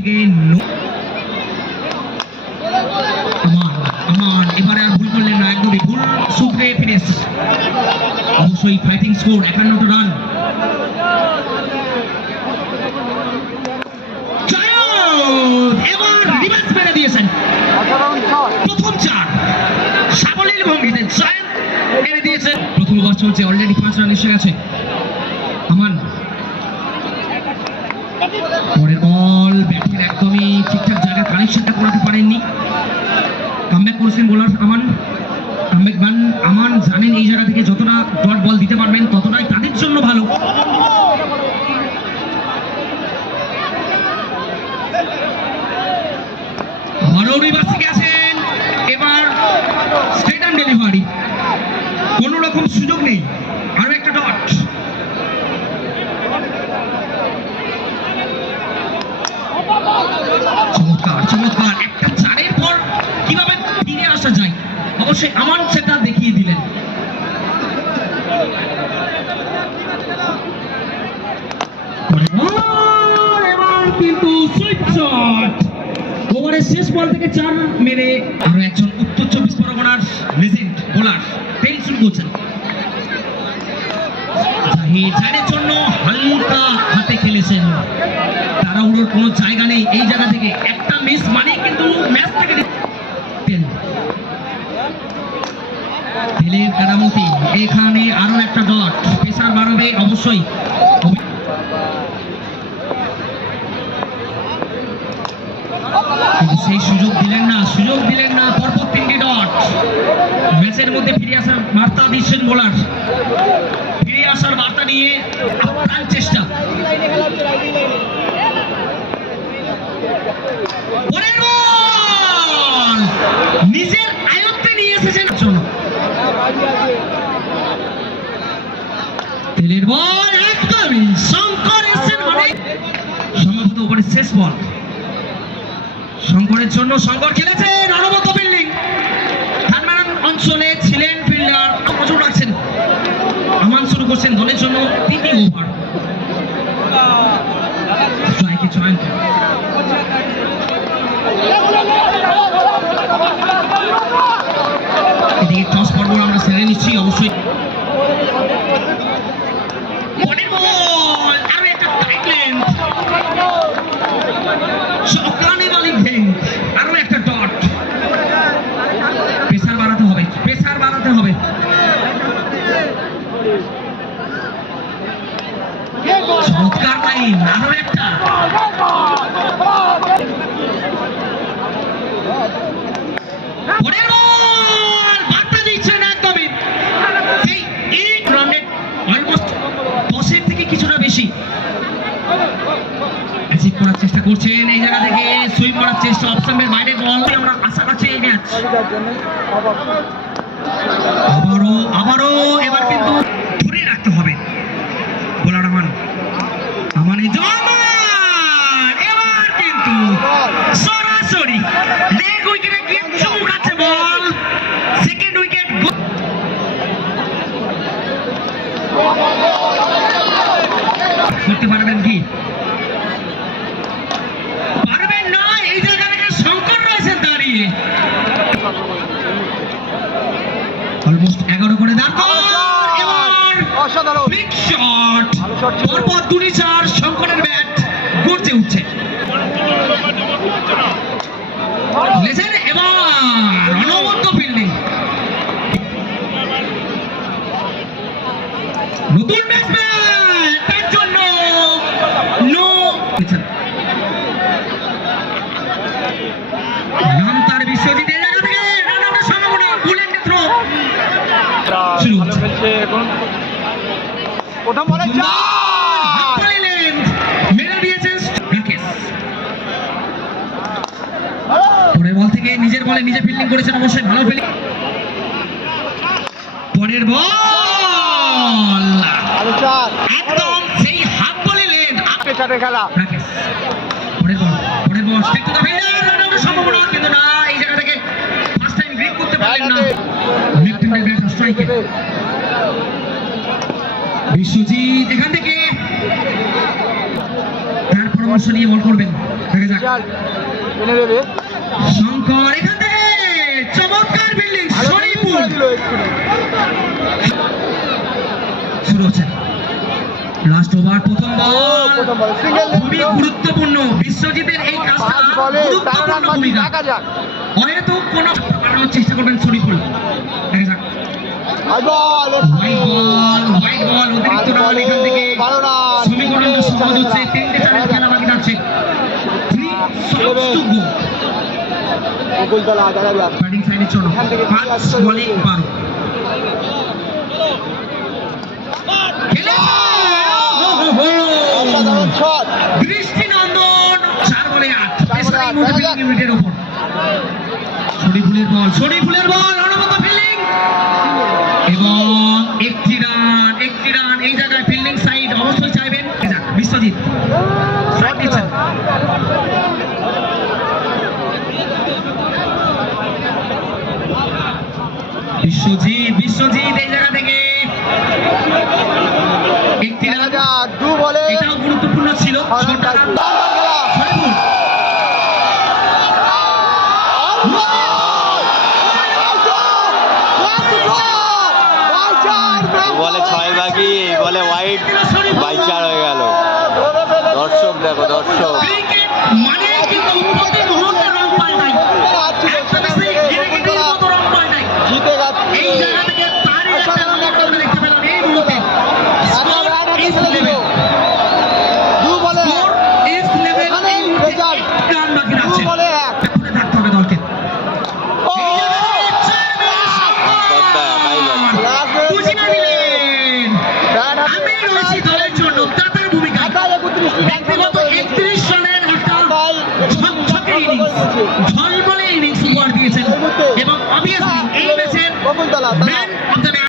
থেকে আমান এবারে আর ভুল করলেন না, একদমই ভুল সূত্রে ফিনিশ। অবশ্যই ফাইটিং স্কোর 51 রান। এবার রিভার্স মেরে দিয়েছেন, প্রথম চার সাবলীল ভঙ্গিতে জয়েন্ট মেরে দিয়েছেন। প্রথম ওভার চলছে, অলরেডি 5 রান এসে গেছে। আমান পরের বল, ব্যাটিং একদমই ঠিকঠাক জায়গায় কানেকশনটা করাতে পারেননি। কামব্যাক করেছেন বোলার আমান। কামব্যাক রান আমান জানেন এই জায়গা থেকে যতটা ডট বল দিতে পারবেন ততটাই তাদের জন্য ভালো। আবারও রিভার্সে গেছেন, এবার স্ট্রেট অ্যান্ড ডেলিভারি, কোনো রকম সুযোগ নেই। আরো একটা ডট, চমৎকার চমৎকার। একটা চারের পর কিভাবে ফিরে আসা যায় অবশ্যই আমান সেটা দেখিয়ে দিলেন। এবার কিন্তু সুইপ শট, ওভারের শেষ বল থেকে 4 মেরে আরো একজন উত্তর 24 পরগনার লেজেন্ড বোলার পেল শুরু করছেন। জাহিরের জন্য হালকা হাতে খেলেছেন, তাড়াহুড়োর কোনো জায়গা নেই। এই জায়গা থেকে একটা মিস মানে কিন্তু ম্যাচ থেকে দিলের কারামতি। এখানে আরো একটা ডট, পেসার বাড়বে অবশ্যই। সেই সুযোগ দিলেন না, পরপর 3টি ডট। ম্যাচের মধ্যে ফিরে আসার বার্তা দিচ্ছেন বোলার, ফিরে আসার বার্তা নিয়ে আপ্রাণ চেষ্টা। পরের বল নিজের আয়ত্তে নিয়ে এসেছেন। তেলের বল একদমই শঙ্কর এসেছেন, অনেক সম্ভবত ওভারের শেষ বল শঙ্করের জন্য। শঙ্কর খেলেছেন অনবদ্য ফিল্ডিং, ধানমান অঞ্চলে ছিলেন ফিল্ডার, নজর রাখছেন। আমান শুরু করছেন দলের জন্য 3টি ওভার। স্ট্রাইকে জয়েন্ট, এদিকে টস পর্ব আমরা সেরে নিচ্ছি অবশ্যই। পরের বল আরো একটা টাইট লেন্থ, চকানে বালি ভেং, আরো একটা ডট। প্রেসার বাড়াতে হবে। চমৎকার লাইন, আরো একটা। পরের বল বার্তা দিচ্ছেন একদমই সেই 8 রানে, অলমোস্ট 10-এর থেকে কিছুটা বেশি অ্যাচিভ করার চেষ্টা করছেন। এই জায়গা থেকে সুইপ করার চেষ্টা, অপশনের বাইরে বল। আমরা আশা করছি এই ম্যাচ আবারও এবার কিন্তু ধরে রাখতে হবে বোলার আমানে জমান। এবার কিন্তু সরাসরি লেগ উইকেটে গিয়ে চুমু খাচ্ছে বল। সেকেন্ড উইকেট করতে পারবেন কি? পারবেন না। এই জায়গা থেকে শঙ্কর রয়েছেন দাঁড়িয়ে, অলমোস্ট 11 করে দাঁড়। এবার বিগ শট, পরপর 2-4 শঙ্করের ব্যাট গর্জে উঠছে। এবার অনবদ্য ফিল্ডিং, নতুন ব্যাটসম্যান তার জন্য নাম তার বিশ্বজিৎ। এই জায়গা থেকে রান আউটের সম্ভাবনা, বুলেট থ্রো শুরু হচ্ছে। প্রথম বলে মেরে দিয়েছেন রাকেশ। পরের বল থেকে নিজের বলে নিজে ফিল্ডিং করেছেন, অবশ্যই ভালো ফিল্ডিং। পরের বল একদম সেই হাফ বলে লেন খেলা। রাকেশ। পরের ball straight to the fielder, run আউটের সম্ভাবনা কিন্তু না। এই জায়গা থেকে ফার্স্ট টাইম ব্রেক করতে পারলেন না। লেফট হ্যান্ডেড ব্যাটার স্ট্রাইকে বিশ্বজিৎ। এখান থেকে তার পরামর্শ নিয়ে বল করবেন। দেখা যাক শঙ্কর এখান থেকে চমৎকার ফিল্ডিং শরীফুল শুরু হচ্ছে লাস্ট ওভার প্রথম বল খুবই গুরুত্বপূর্ণ বিশ্বজিতের এই কাজটা গুরুত্বপূর্ণ ভূমিকা হয়তো কোনো বাড়ানোর চেষ্টা করবেন শরীফুল দেখা যাক হোয়াইট বল অতিরিক্ত রান এখান থেকে সমীকরণ সহজ হচ্ছে 3টে চারের খেলা বাকি থাকছে 3 shots to go ব্যাটিং সাইডের জন্য 5 বলে 12 দৃষ্টিনন্দন 4 বলে 8 ইউনিটের উপর শরীফুলের বল অনবদ্য ফিল্ডিং এবং একটি রান এই জায়গায় ফিল্ডিং সাইড অবশ্যই চাইবেন বিশ্বজিৎ স্ট্রাইক দিচ্ছেন বিশ্বজিৎ এই জায়গা থেকে একটি রান এটাও গুরুত্বপূর্ণ ছিল বলে 6 বাকি বলে হোয়াইট বাই 4 হয়ে গেল দর্শক দেখো দর্শক মানে কিন্তু প্রতি মুহূর্তে রং পাল্টায় একটা বেশি ক্রিকেটের মতো রং পাল্টায় জিতে গেছে এই জায়গা থেকে তারই একটা রং আমরা দেখতে পেলাম এই মুহূর্তে স্কোর ইজ লেভেল 2 বলে স্কোর ইজ লেভেল এই মুহূর্তে রান বাকি আছে 2 বলে 1 এখনো থাকতে হবে দলকে এই জায়গায় খুশি না দিলেন আমি রয়েছি দলের জন্য তাদের ভূমিকা ব্যক্তিগত 31 রানের একটা ঝকঝকে ইনিংস ঝলমলে ইনিংস উপহার দিয়েছেন এবং